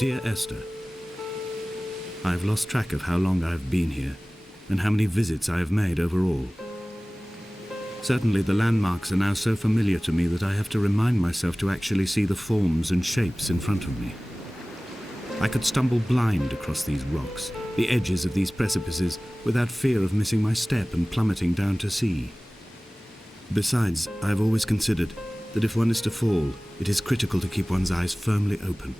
Dear Esther, I have lost track of how long I have been here and how many visits I have made overall. Certainly the landmarks are now so familiar to me that I have to remind myself to actually see the forms and shapes in front of me. I could stumble blind across these rocks, the edges of these precipices, without fear of missing my step and plummeting down to sea. Besides, I have always considered that if one is to fall, it is critical to keep one's eyes firmly open.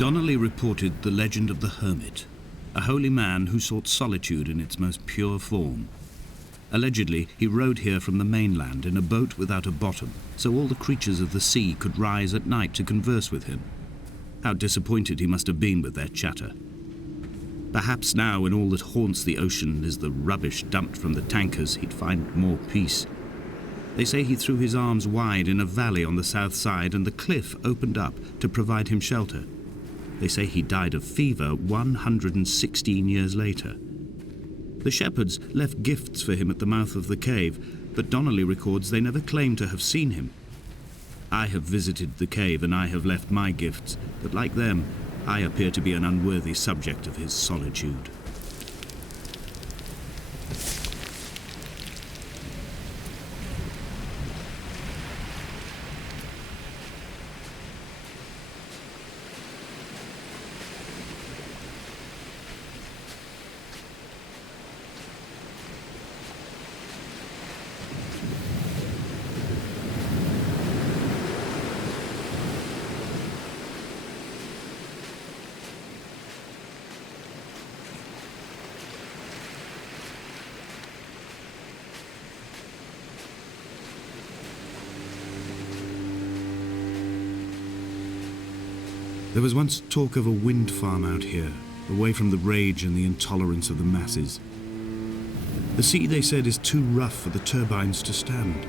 Donnelly reported the legend of the hermit, a holy man who sought solitude in its most pure form. Allegedly, he rowed here from the mainland in a boat without a bottom, so all the creatures of the sea could rise at night to converse with him. How disappointed he must have been with their chatter. Perhaps now, when all that haunts the ocean is the rubbish dumped from the tankers, he'd find more peace. They say he threw his arms wide in a valley on the south side, and the cliff opened up to provide him shelter. They say he died of fever 116 years later. The shepherds left gifts for him at the mouth of the cave, but Donnelly records they never claimed to have seen him. I have visited the cave and I have left my gifts, but like them, I appear to be an unworthy subject of his solitude. There was once talk of a wind farm out here, away from the rage and the intolerance of the masses. The sea, they said, is too rough for the turbines to stand.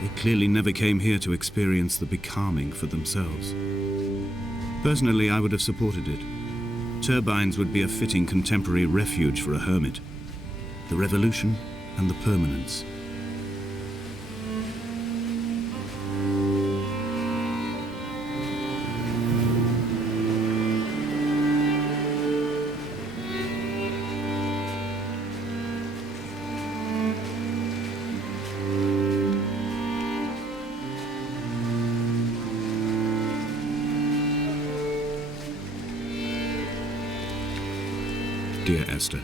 They clearly never came here to experience the becalming for themselves. Personally, I would have supported it. Turbines would be a fitting contemporary refuge for a hermit. The revolution and the permanence. Dear Esther,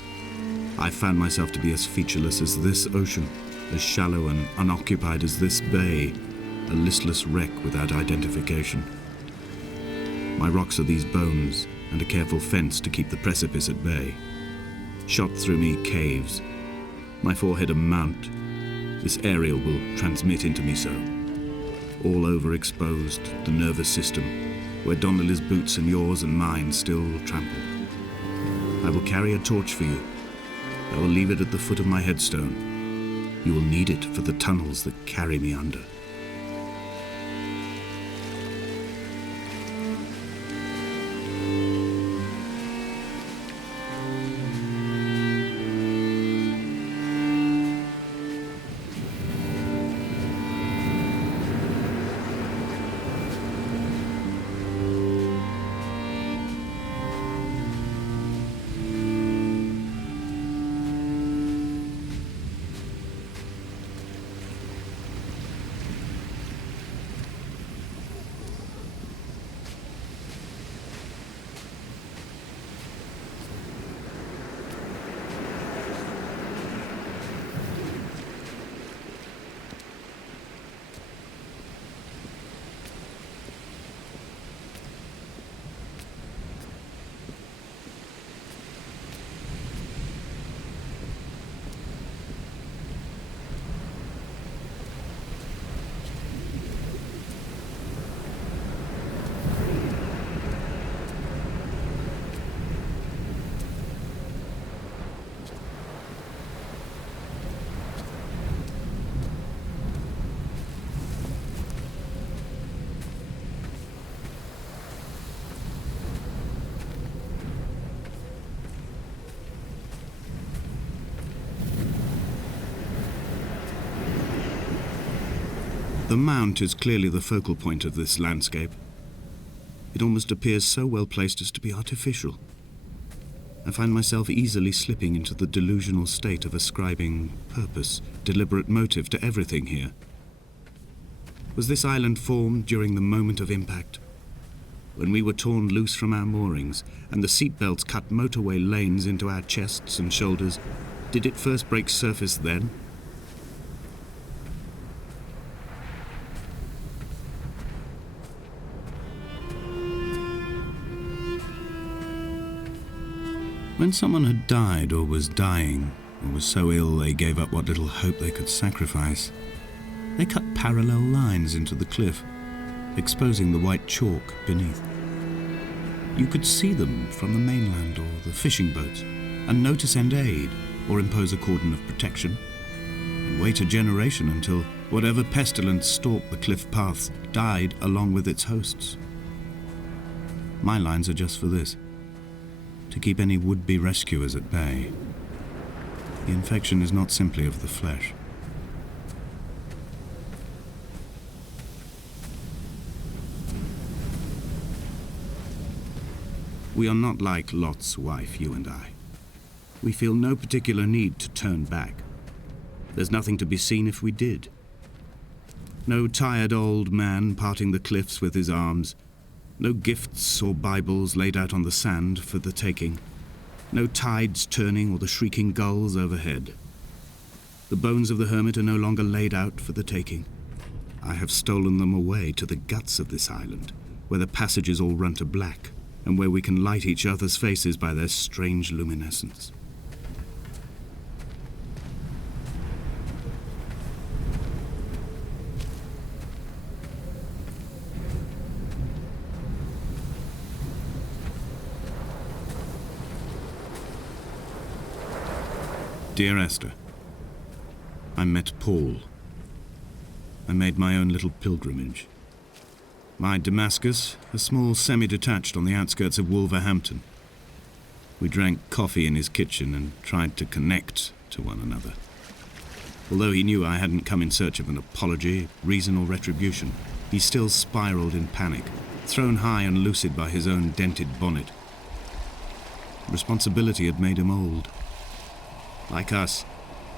I found myself to be as featureless as this ocean, as shallow and unoccupied as this bay, a listless wreck without identification. My rocks are these bones, and a careful fence to keep the precipice at bay. Shot through me caves, my forehead a mount. This aerial will transmit into me so. All overexposed, the nervous system, where Donnelly's boots and yours and mine still trample. I will carry a torch for you. I will leave it at the foot of my headstone. You will need it for the tunnels that carry me under. The mount is clearly the focal point of this landscape. It almost appears so well placed as to be artificial. I find myself easily slipping into the delusional state of ascribing purpose, deliberate motive to everything here. Was this island formed during the moment of impact? When we were torn loose from our moorings and the seatbelts cut motorway lanes into our chests and shoulders, did it first break surface then? When someone had died or was dying, or was so ill they gave up what little hope they could sacrifice, they cut parallel lines into the cliff, exposing the white chalk beneath. You could see them from the mainland or the fishing boats, and know to send aid or impose a cordon of protection, and wait a generation until whatever pestilence stalked the cliff paths died along with its hosts. My lines are just for this: to keep any would-be rescuers at bay. The infection is not simply of the flesh. We are not like Lot's wife, you and I. We feel no particular need to turn back. There's nothing to be seen if we did. No tired old man parting the cliffs with his arms. No gifts or Bibles laid out on the sand for the taking. No tides turning or the shrieking gulls overhead. The bones of the hermit are no longer laid out for the taking. I have stolen them away to the guts of this island, where the passages all run to black, and where we can light each other's faces by their strange luminescence. Dear Esther, I met Paul. I made my own little pilgrimage. My Damascus, a small semi-detached on the outskirts of Wolverhampton. We drank coffee in his kitchen and tried to connect to one another. Although he knew I hadn't come in search of an apology, reason or retribution, he still spiraled in panic, thrown high and lucid by his own dented bonnet. Responsibility had made him old. Like us,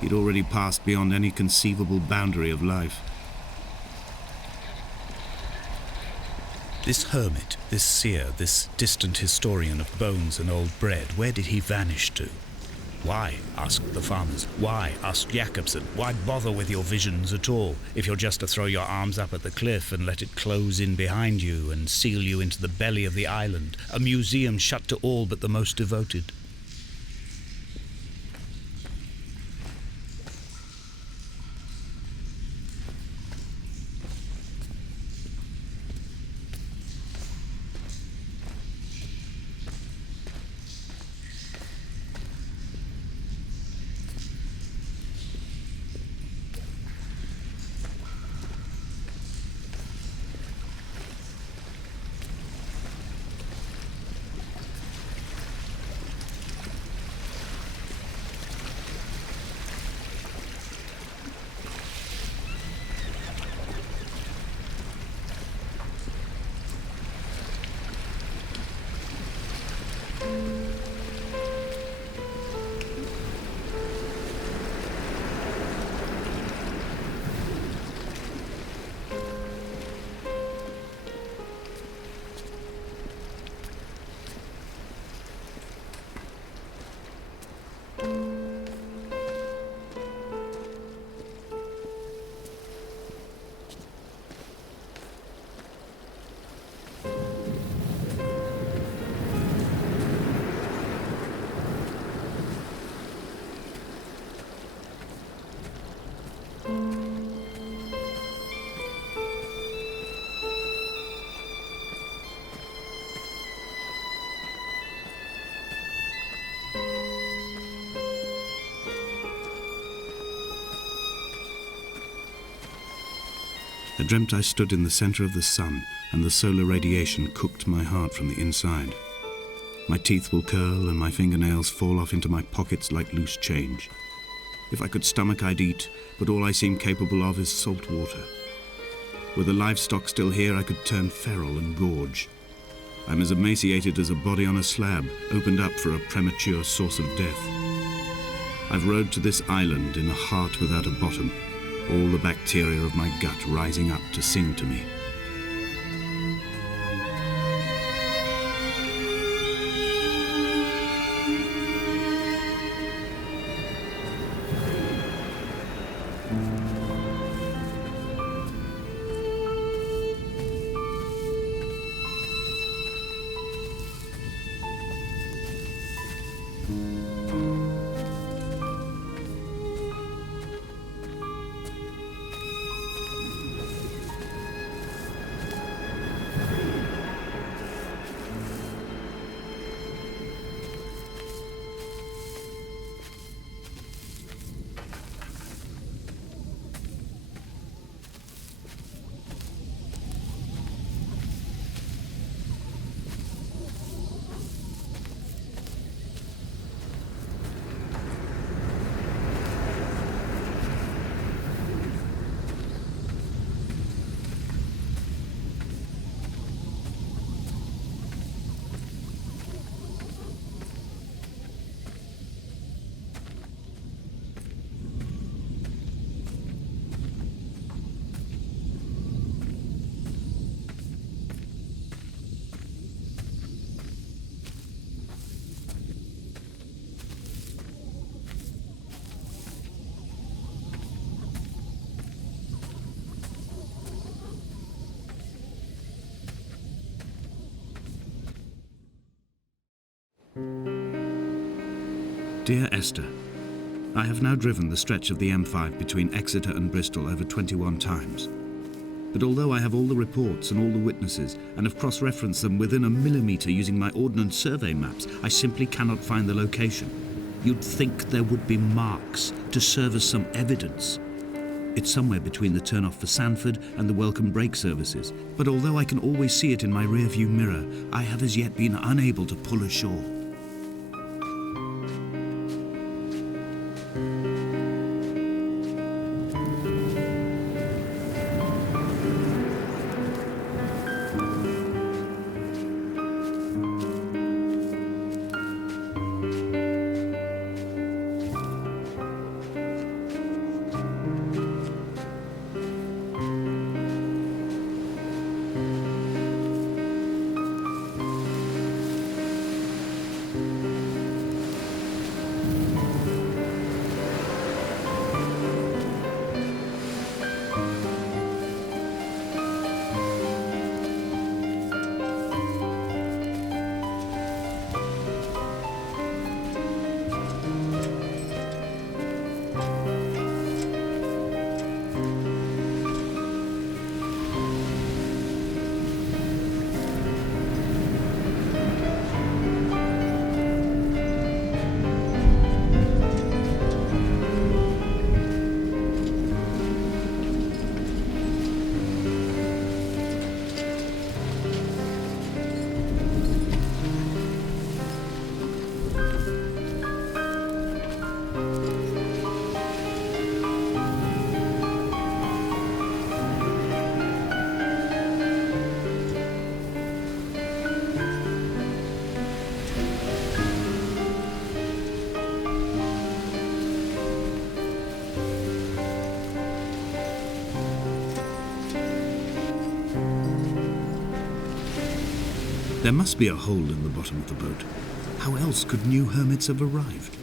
he'd already passed beyond any conceivable boundary of life. This hermit, this seer, this distant historian of bones and old bread, where did he vanish to? "Why?" asked the farmers. "Why?" asked Jakobson. "Why bother with your visions at all, if you're just to throw your arms up at the cliff and let it close in behind you and seal you into the belly of the island, a museum shut to all but the most devoted?" I dreamt I stood in the center of the sun, and the solar radiation cooked my heart from the inside. My teeth will curl and my fingernails fall off into my pockets like loose change. If I could stomach, I'd eat, but all I seem capable of is salt water. Were the livestock still here, I could turn feral and gorge. I'm as emaciated as a body on a slab, opened up for a premature source of death. I've rowed to this island in a heart without a bottom, all the bacteria of my gut rising up to sing to me. Dear Esther, I have now driven the stretch of the M5 between Exeter and Bristol over 21 times. But although I have all the reports and all the witnesses and have cross-referenced them within a millimetre using my Ordnance Survey maps, I simply cannot find the location. You'd think there would be marks to serve as some evidence. It's somewhere between the turn-off for Sandford and the welcome brake services. But although I can always see it in my rear-view mirror, I have as yet been unable to pull ashore. There must be a hole in the bottom of the boat. How else could new hermits have arrived?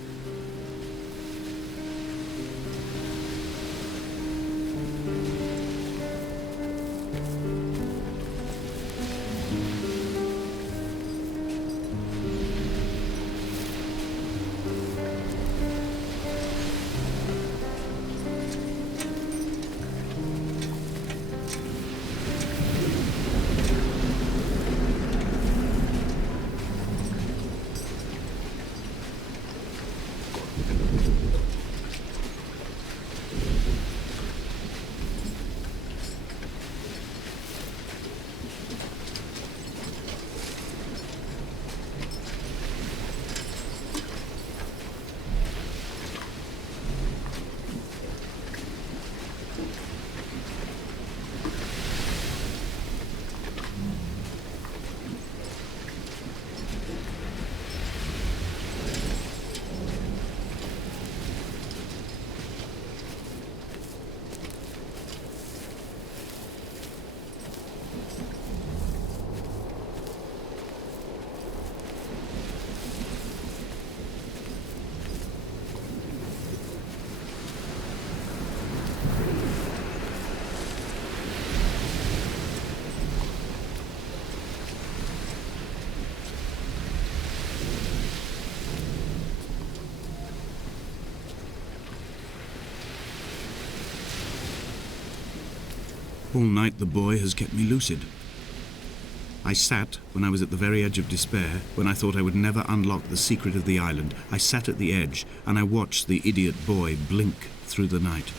All night the boy has kept me lucid. I sat, when I was at the very edge of despair, when I thought I would never unlock the secret of the island, I sat at the edge and I watched the idiot boy blink through the night.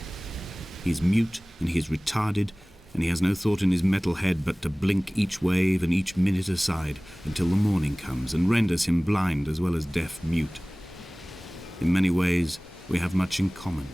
He's mute and he is retarded, and he has no thought in his metal head but to blink each wave and each minute aside until the morning comes and renders him blind as well as deaf-mute. In many ways, we have much in common.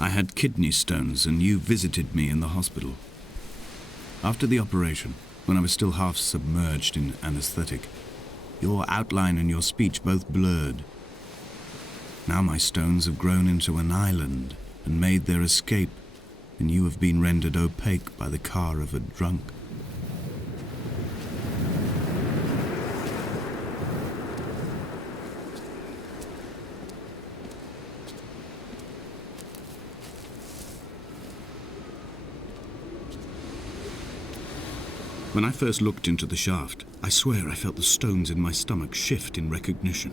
I had kidney stones and you visited me in the hospital. After the operation, when I was still half submerged in anesthetic, your outline and your speech both blurred. Now my stones have grown into an island and made their escape, and you have been rendered opaque by the car of a drunk. When I first looked into the shaft, I swear I felt the stones in my stomach shift in recognition.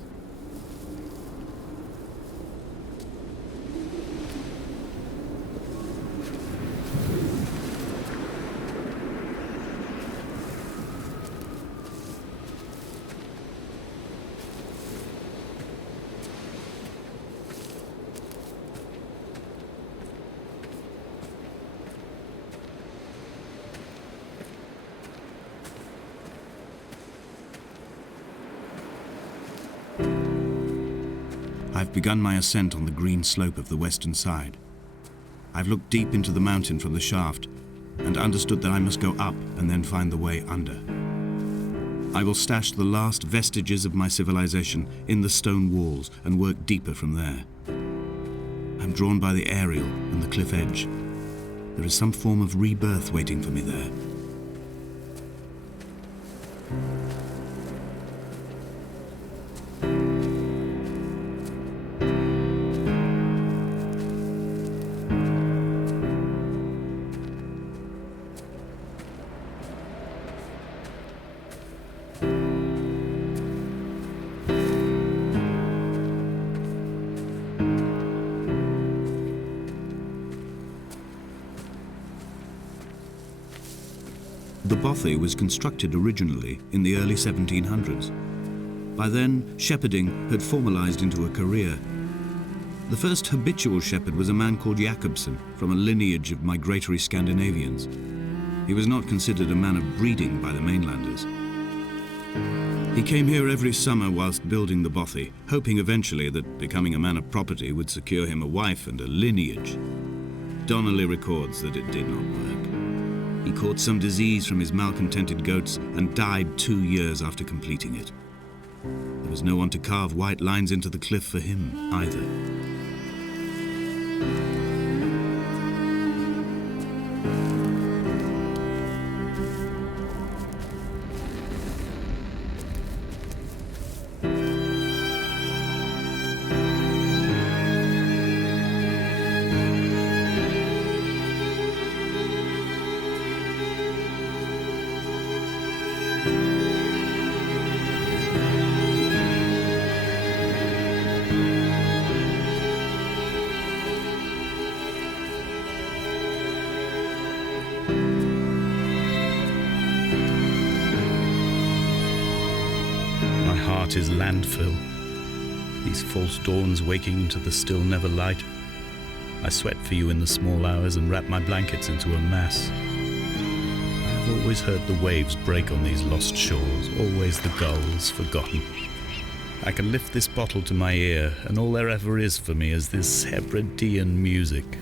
I've begun my ascent on the green slope of the western side. I've looked deep into the mountain from the shaft and understood that I must go up and then find the way under. I will stash the last vestiges of my civilization in the stone walls and work deeper from there. I'm drawn by the aerial and the cliff edge. There is some form of rebirth waiting for me there. bothy was constructed originally in the early 1700s. By then, shepherding had formalized into a career. The first habitual shepherd was a man called Jakobson, from a lineage of migratory Scandinavians. He was not considered a man of breeding by the mainlanders. He came here every summer whilst building the bothy, hoping eventually that becoming a man of property would secure him a wife and a lineage. Donnelly records that it did not work. He caught some disease from his malcontented goats and died 2 years after completing it. There was no one to carve white lines into the cliff for him either. Is landfill, these false dawns waking to the still never light. I sweat for you in the small hours and wrap my blankets into a mass. I have always heard the waves break on these lost shores, always the gulls forgotten. I can lift this bottle to my ear, and all there ever is for me is this Hebridean music.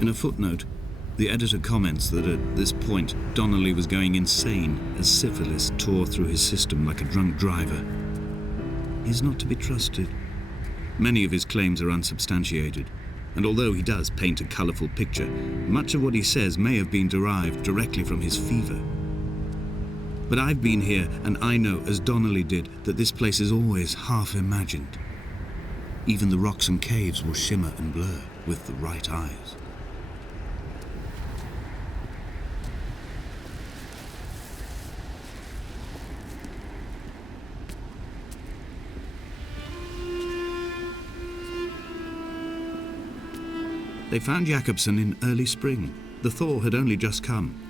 In a footnote, the editor comments that at this point, Donnelly was going insane as syphilis tore through his system like a drunk driver. He's not to be trusted. Many of his claims are unsubstantiated, and although he does paint a colourful picture, much of what he says may have been derived directly from his fever. But I've been here, and I know, as Donnelly did, that this place is always half imagined. Even the rocks and caves will shimmer and blur with the right eyes. They found Jakobson in early spring. The thaw had only just come.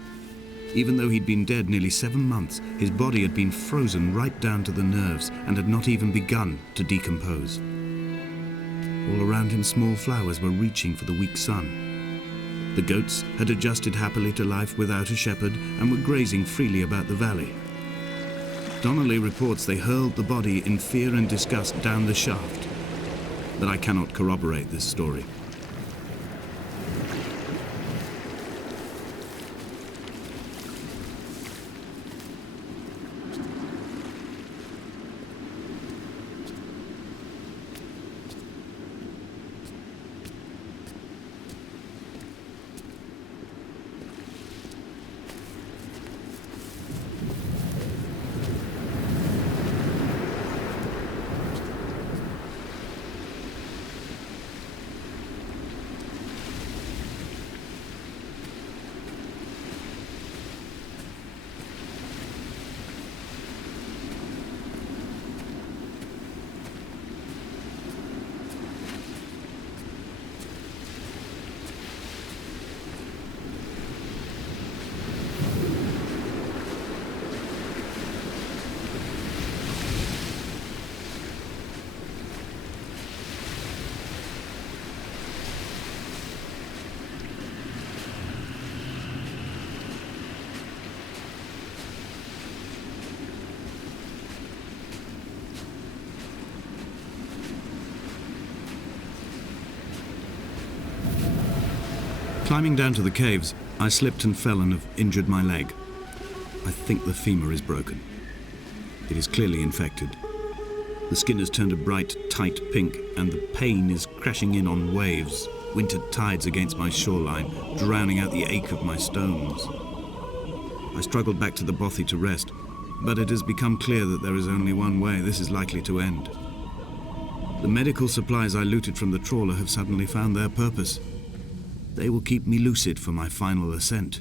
Even though he'd been dead nearly 7 months, his body had been frozen right down to the nerves and had not even begun to decompose. All around him, small flowers were reaching for the weak sun. The goats had adjusted happily to life without a shepherd and were grazing freely about the valley. Donnelly reports they hurled the body in fear and disgust down the shaft, but I cannot corroborate this story. Climbing down to the caves, I slipped and fell and have injured my leg. I think the femur is broken. It is clearly infected. The skin has turned a bright, tight pink, and the pain is crashing in on waves, winter tides against my shoreline, drowning out the ache of my stones. I struggled back to the bothy to rest, but it has become clear that there is only one way this is likely to end. The medical supplies I looted from the trawler have suddenly found their purpose. They will keep me lucid for my final ascent.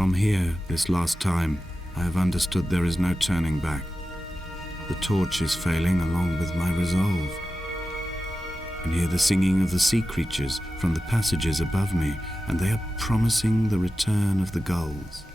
From here, this last time, I have understood there is no turning back. The torch is failing along with my resolve. I can hear the singing of the sea creatures from the passages above me, and they are promising the return of the gulls.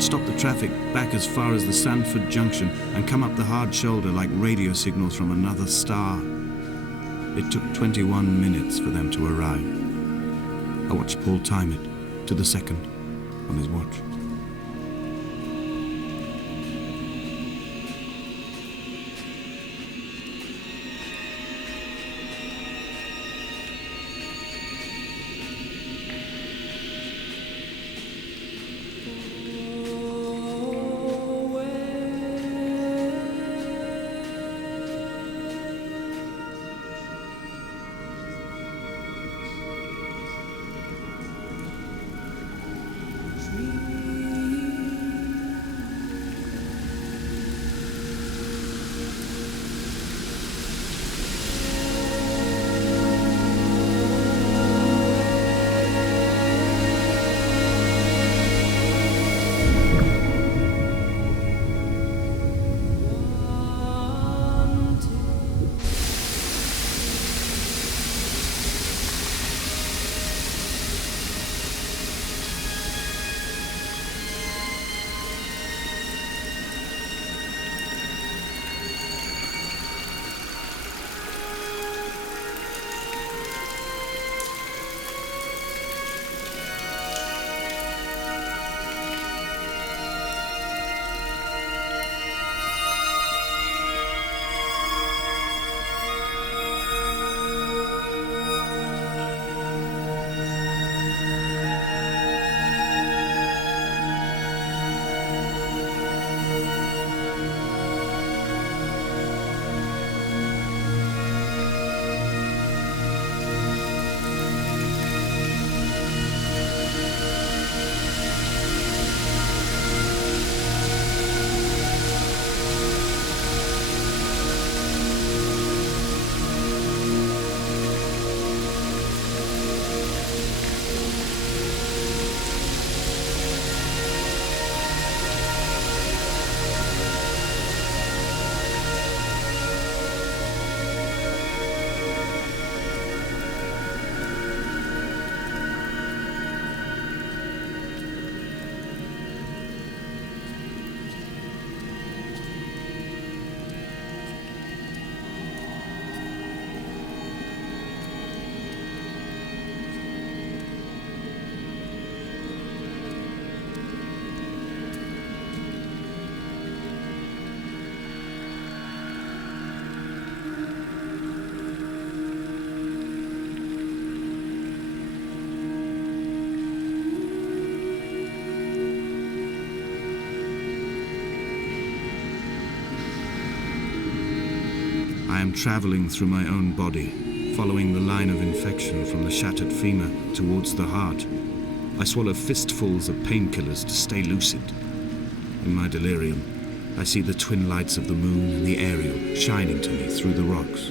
Stop the traffic back as far as the Sandford Junction and come up the hard shoulder like radio signals from another star. It took 21 minutes for them to arrive. I watched Paul time it to the second on his watch. Dream. I am traveling through my own body, following the line of infection from the shattered femur towards the heart. I swallow fistfuls of painkillers to stay lucid. In my delirium, I see the twin lights of the moon and the Ariel shining to me through the rocks.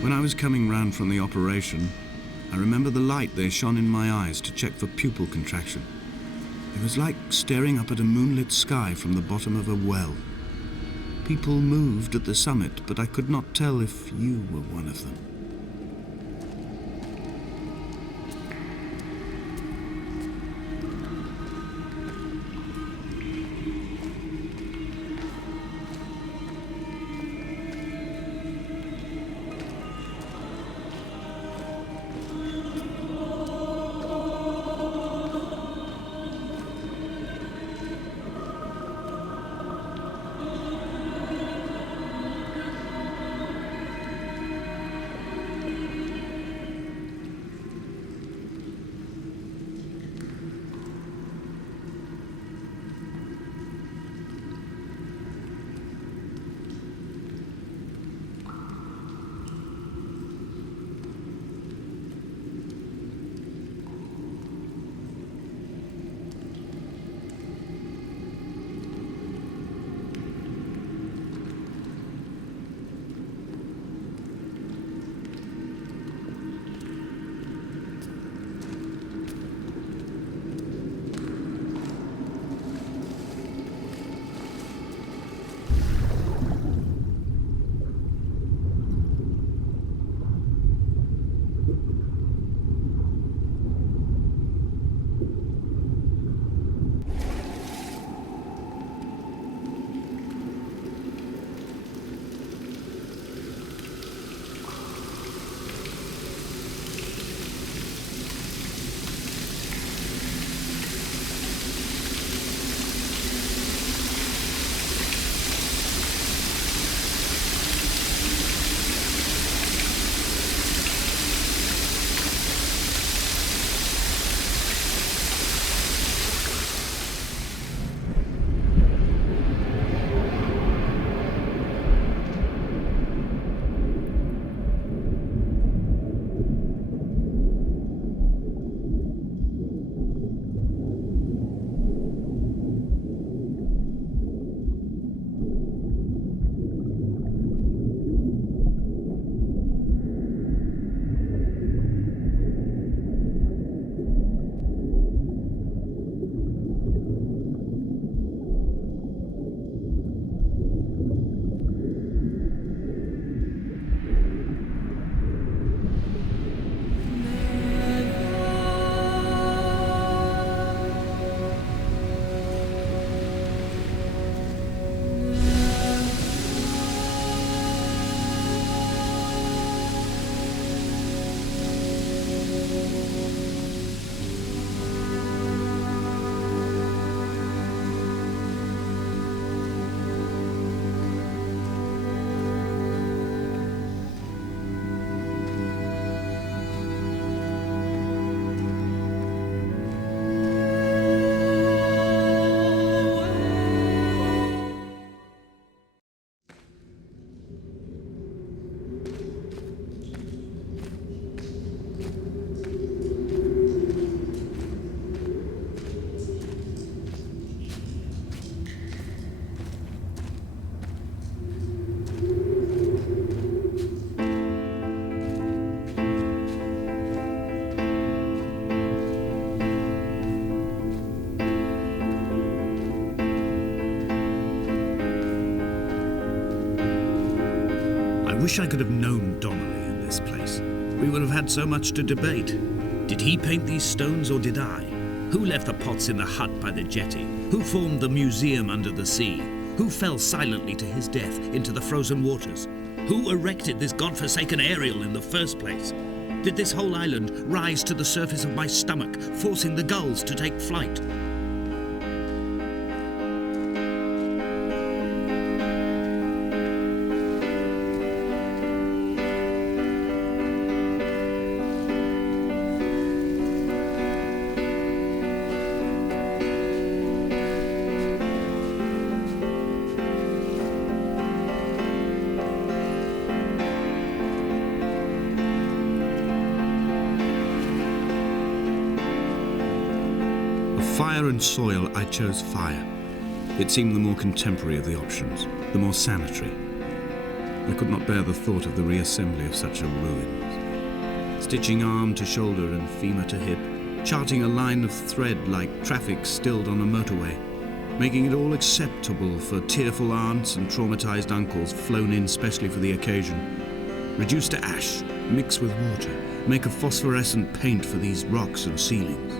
When I was coming round from the operation, I remember the light they shone in my eyes to check for pupil contraction. It was like staring up at a moonlit sky from the bottom of a well. People moved at the summit, but I could not tell if you were one of them. I wish I could have known Donnelly in this place. We would have had so much to debate. Did he paint these stones or did I? Who left the pots in the hut by the jetty? Who formed the museum under the sea? Who fell silently to his death into the frozen waters? Who erected this godforsaken aerial in the first place? Did this whole island rise to the surface of my stomach, forcing the gulls to take flight? Fire and soil, I chose fire. It seemed the more contemporary of the options, the more sanitary. I could not bear the thought of the reassembly of such a ruin. Stitching arm to shoulder and femur to hip, charting a line of thread like traffic stilled on a motorway, making it all acceptable for tearful aunts and traumatized uncles flown in specially for the occasion. Reduce to ash, mix with water, make a phosphorescent paint for these rocks and ceilings.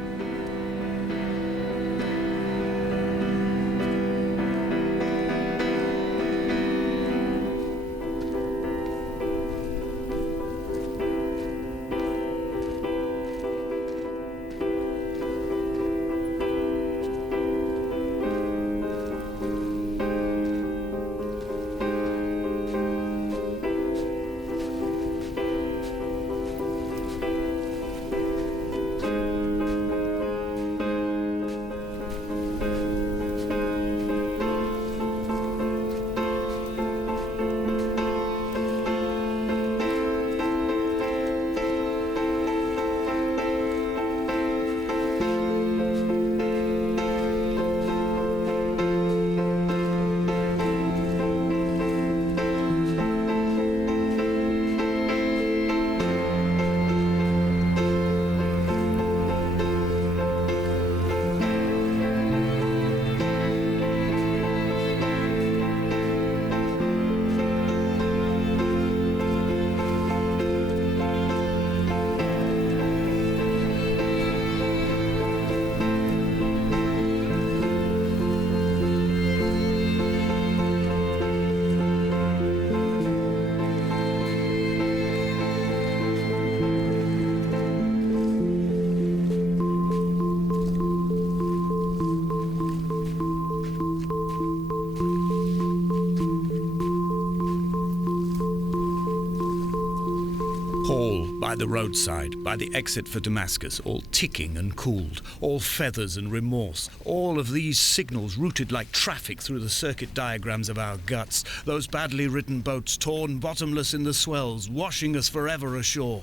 By the roadside, by the exit for Damascus, all ticking and cooled, all feathers and remorse, all of these signals routed like traffic through the circuit diagrams of our guts, those badly written boats torn bottomless in the swells, washing us forever ashore.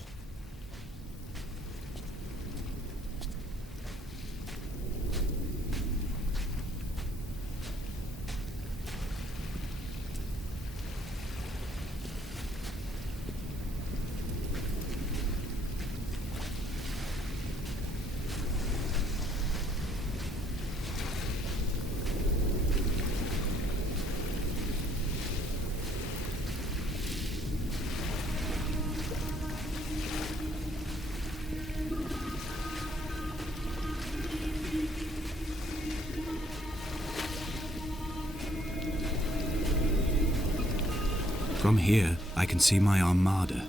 From here, I can see my armada.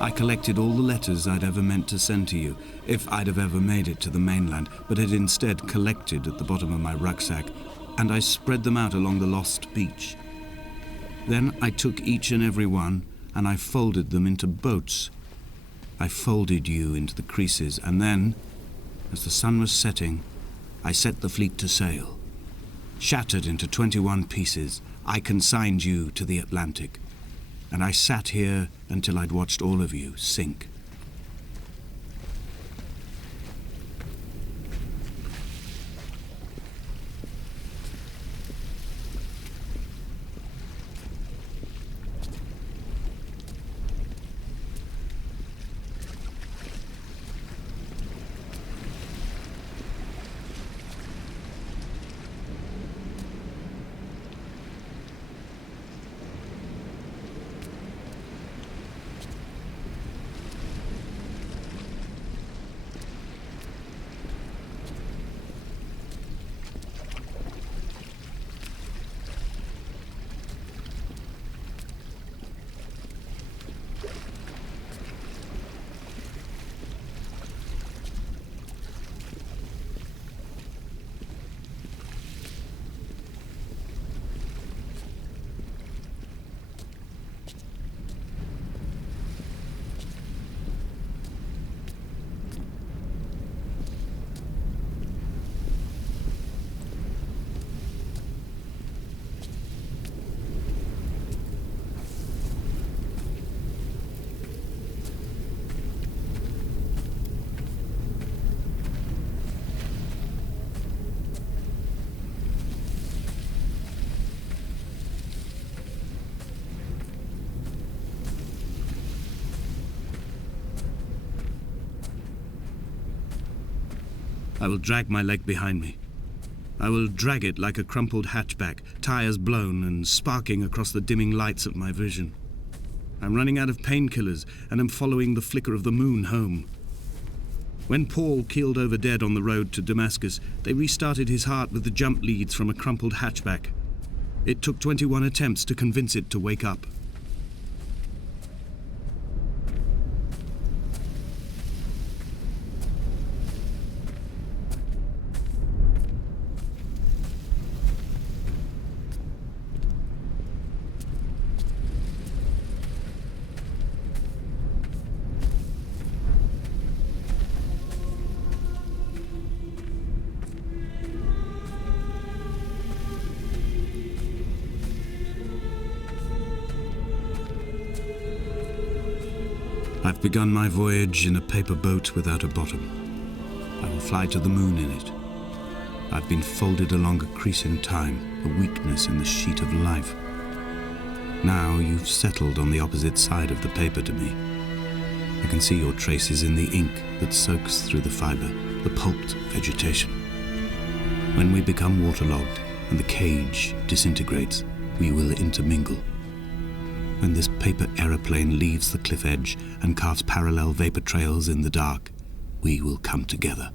I collected all the letters I'd ever meant to send to you, if I'd have ever made it to the mainland, but had instead collected at the bottom of my rucksack, and I spread them out along the lost beach. Then I took each and every one, and I folded them into boats. I folded you into the creases, and then, as the sun was setting, I set the fleet to sail. Shattered into 21 pieces, I consigned you to the Atlantic, and I sat here until I'd watched all of you sink. I will drag my leg behind me. I will drag it like a crumpled hatchback, tires blown and sparking across the dimming lights of my vision. I'm running out of painkillers and am following the flicker of the moon home. When Paul keeled over dead on the road to Damascus, they restarted his heart with the jump leads from a crumpled hatchback. It took 21 attempts to convince it to wake up. I've begun my voyage in a paper boat without a bottom. I will fly to the moon in it. I've been folded along a crease in time, a weakness in the sheet of life. Now you've settled on the opposite side of the paper to me. I can see your traces in the ink that soaks through the fiber, the pulped vegetation. When we become waterlogged and the cage disintegrates, we will intermingle. When this paper aeroplane leaves the cliff edge and carves parallel vapor trails in the dark, we will come together.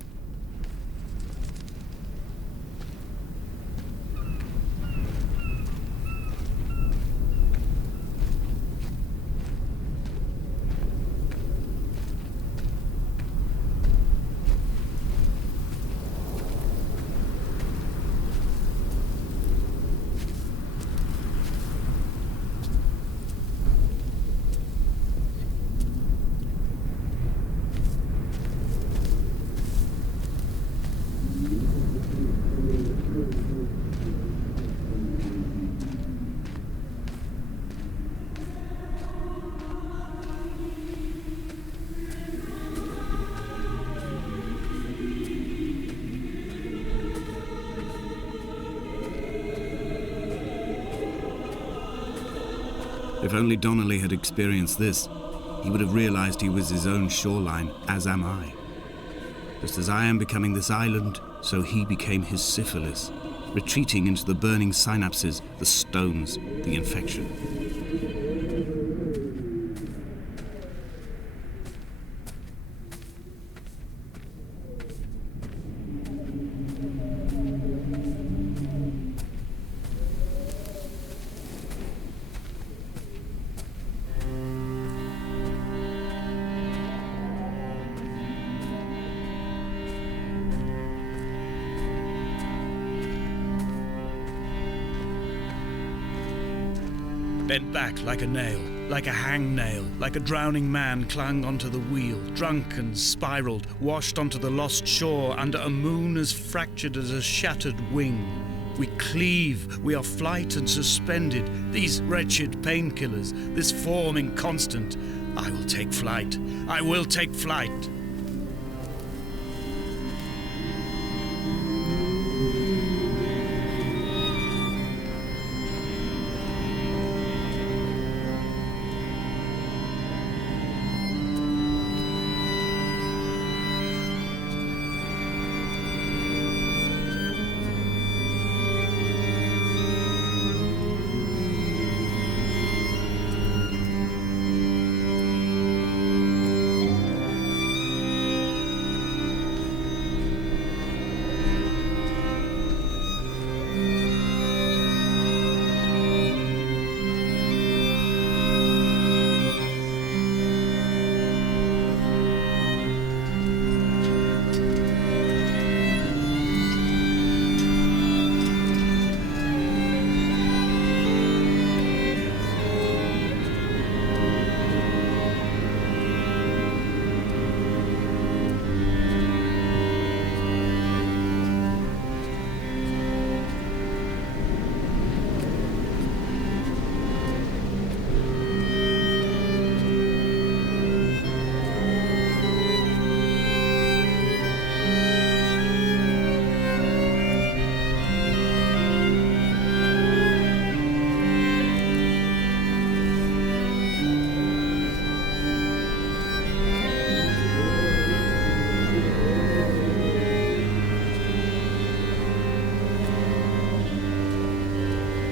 If only Donnelly had experienced this, he would have realized he was his own shoreline, as am I. Just as I am becoming this island, so he became his syphilis, retreating into the burning synapses, the stones, the infection. bent back like a nail, like a hangnail, like a drowning man clung onto the wheel, drunk and spiraled, washed onto the lost shore under a moon as fractured as a shattered wing. We cleave, we are flight and suspended, these wretched painkillers, this form inconstant. I will take flight, I will take flight.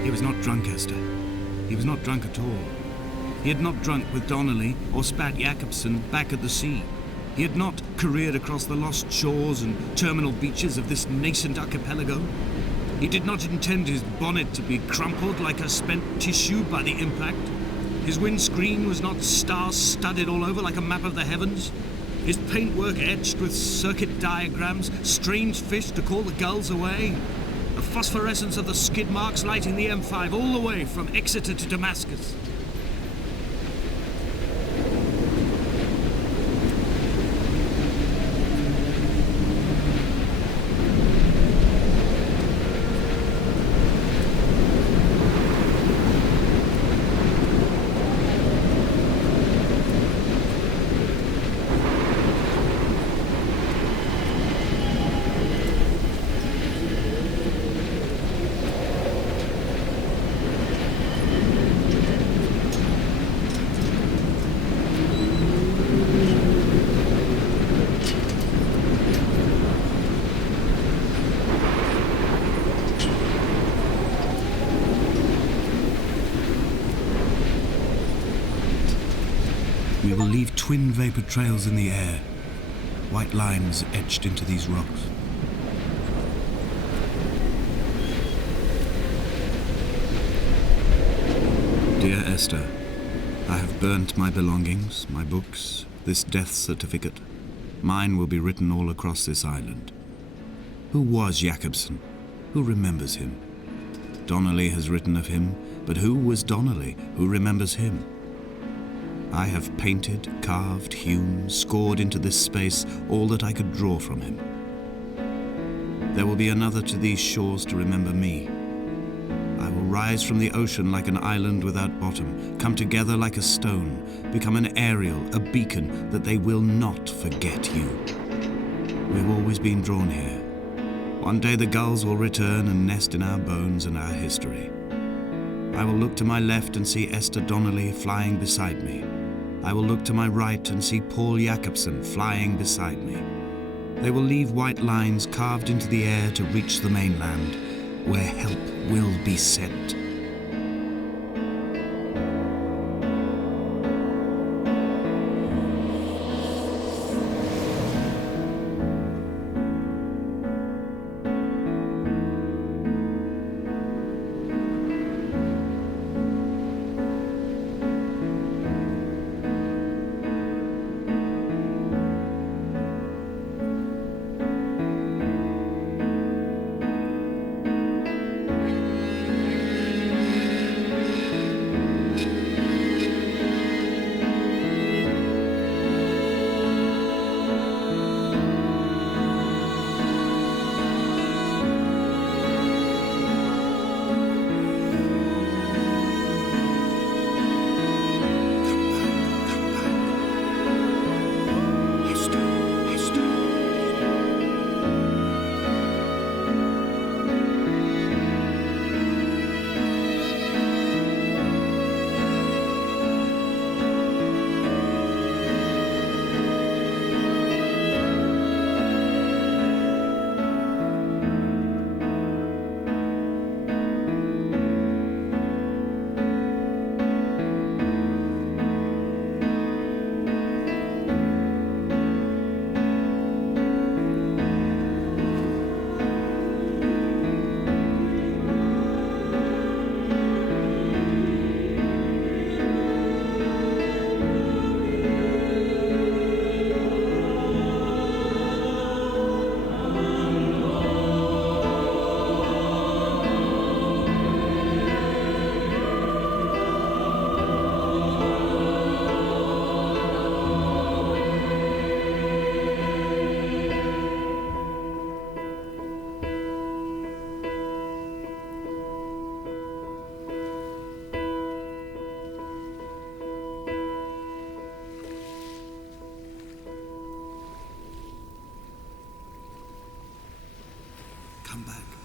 He was not drunk, Esther. He was not drunk at all. He had not drunk with Donnelly or spat Jakobson back at the sea. He had not careered across the lost shores and terminal beaches of this nascent archipelago. He did not intend his bonnet to be crumpled like a spent tissue by the impact. His windscreen was not star-studded all over like a map of the heavens. His paintwork etched with circuit diagrams, strange fish to call the gulls away. The phosphorescence of the skid marks lighting the M5 all the way from Exeter to Damascus. We will leave twin vapor trails in the air, white lines etched into these rocks. Dear Esther, I have burnt my belongings, my books, this death certificate. Mine will be written all across this island. Who was Jakobson? Who remembers him? Donnelly has written of him, but who was Donnelly? Who remembers him? I have painted, carved, hewn, scored into this space all that I could draw from him. There will be another to these shores to remember me. I will rise from the ocean like an island without bottom, come together like a stone, become an aerial, a beacon that they will not forget you. We've always been drawn here. One day the gulls will return and nest in our bones and our history. I will look to my left and see Esther Donnelly flying beside me. I will look to my right and see Paul Jakobson flying beside me. They will leave white lines carved into the air to reach the mainland, where help will be sent. come back.